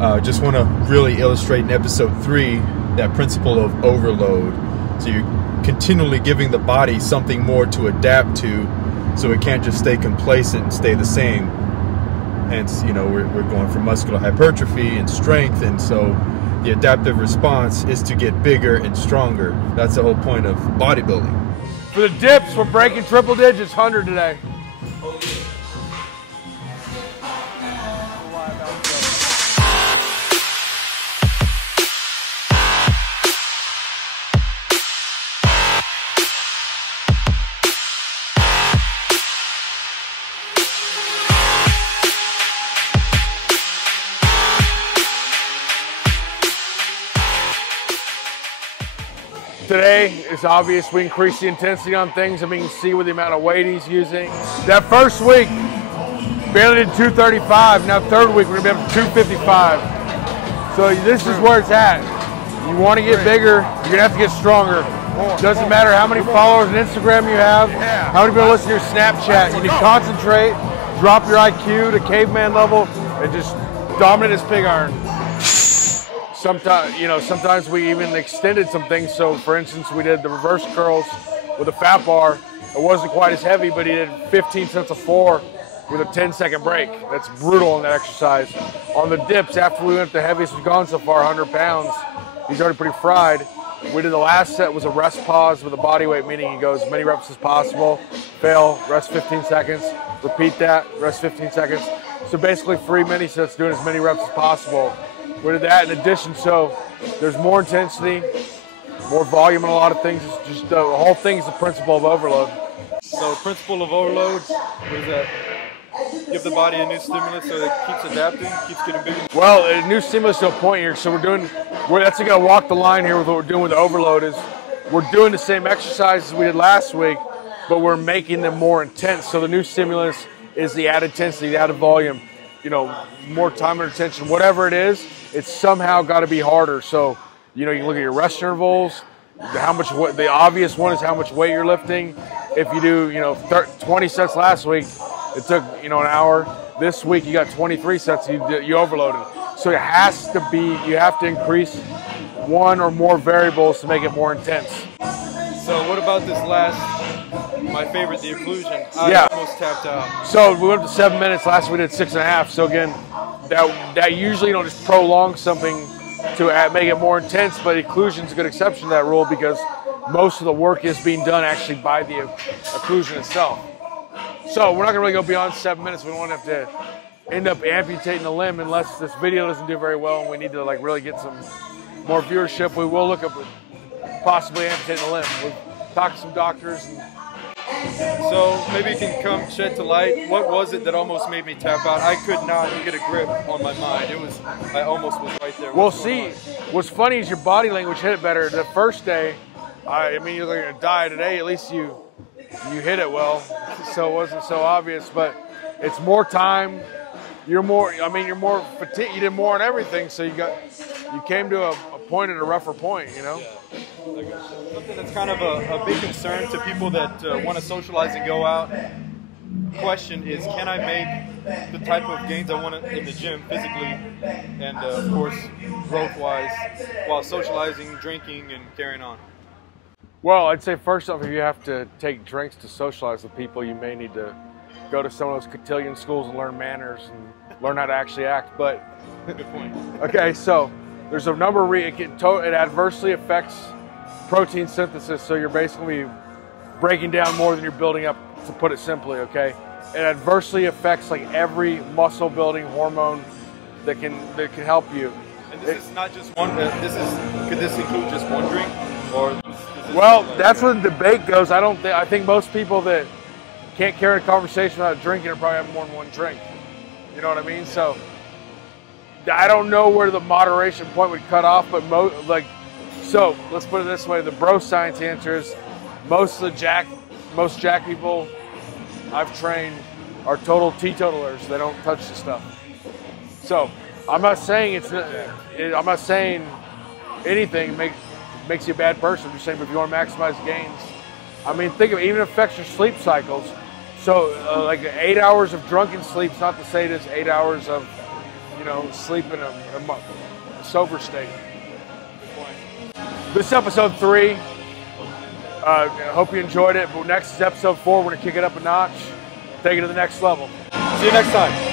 Just want to really illustrate in episode 3 that principle of overload. So you're continually giving the body something more to adapt to, so it can't just stay complacent and stay the same. Hence, you know, we're going for muscular hypertrophy and strength, and so the adaptive response is to get bigger and stronger. That's the whole point of bodybuilding. For the dips, we're breaking triple digits, 100 today. Today, it's obvious we increase the intensity on things, and we can see with the amount of weight he's using. That first week, barely did 235. Now third week, we're gonna be up to 255. So this is where it's at. You wanna get bigger, you're gonna have to get stronger. Doesn't matter how many followers on Instagram you have, how many people listen to your Snapchat. You need to concentrate, drop your IQ to caveman level, and just dominate this pig iron. Sometimes we even extended some things. So for instance, we did the reverse curls with a fat bar. It wasn't quite as heavy, but he did 15 sets of 4 with a 10-second break. That's brutal on that exercise. On the dips, after we went the heaviest we've gone so far, 100 pounds, he's already pretty fried. We did the last set was a rest pause with a body weight, meaning he goes as many reps as possible, fail, rest 15 seconds, repeat that, rest 15 seconds. So basically 3 mini sets doing as many reps as possible. We did that in addition, so there's more intensity, more volume in a lot of things. It's just the whole thing is the principle of overload. So principle of overload, what is that? Give the body a new stimulus so it keeps adapting, keeps getting bigger? Well, a new stimulus to a point here. So that's going to walk the line here with what we're doing with the overload is we're doing the same exercises we did last week, but we're making them more intense. So the new stimulus is the added intensity, the added volume, more time and attention, whatever it is, it's somehow got to be harder. So, you can look at your rest intervals, the obvious one is how much weight you're lifting. If you do, 20 sets last week, it took, an hour. This week you got 23 sets, you overloaded. So it has to be, you have to increase one or more variables to make it more intense. So what about this last, my favorite, the occlusion? I almost tapped out. So we went up to 7 minutes, last week we did 6.5. So again, that usually just prolong something to make it more intense, but occlusion is a good exception to that rule because most of the work is being done actually by the occlusion itself. So we're not gonna really go beyond 7 minutes. We don't want to have to end up amputating the limb unless this video doesn't do very well and we need to really get some more viewership. We will look at possibly amputating the limb. We've talked to some doctors. So maybe you can shed to light, what was it that almost made me tap out? I could not get a grip on my mind. I almost was right there. Well, see, what's funny is your body language hit it better. The first day, you're going to die. Today, at least you hit it well, so it wasn't so obvious. But it's more time. You're more fatigued. You did more on everything, so you came to a point at a rougher point, Yeah. Something that's kind of a big concern to people that want to socialize and go out. Question is, can I make the type of gains I want in the gym physically and, of course, growth-wise while socializing, drinking, and carrying on? Well, I'd say first off, if you have to take drinks to socialize with people, you may need to go to some of those cotillion schools and learn manners and learn how to actually act. But good point. Okay, so there's a number of it adversely affects protein synthesis, so you're basically breaking down more than you're building up, to put it simply, okay? It adversely affects every muscle building hormone that can help you. And this is not just one, could this include just one drink? Well, that's where the debate goes. I think most people that can't carry a conversation without drinking are probably having more than one drink. You know what I mean? So I don't know where the moderation point would cut off, but so let's put it this way: the bro science answer is most jack people I've trained are total teetotalers. They don't touch the stuff. So I'm not saying I'm not saying anything makes you a bad person. I'm just saying if you want to maximize gains. I mean, think of it, even affects your sleep cycles. So 8 hours of drunken sleep is not to say it's 8 hours of you know, sleep in a sober state. This is episode 3. I hope you enjoyed it. But next is episode 4. We're going to kick it up a notch, take it to the next level. See you next time.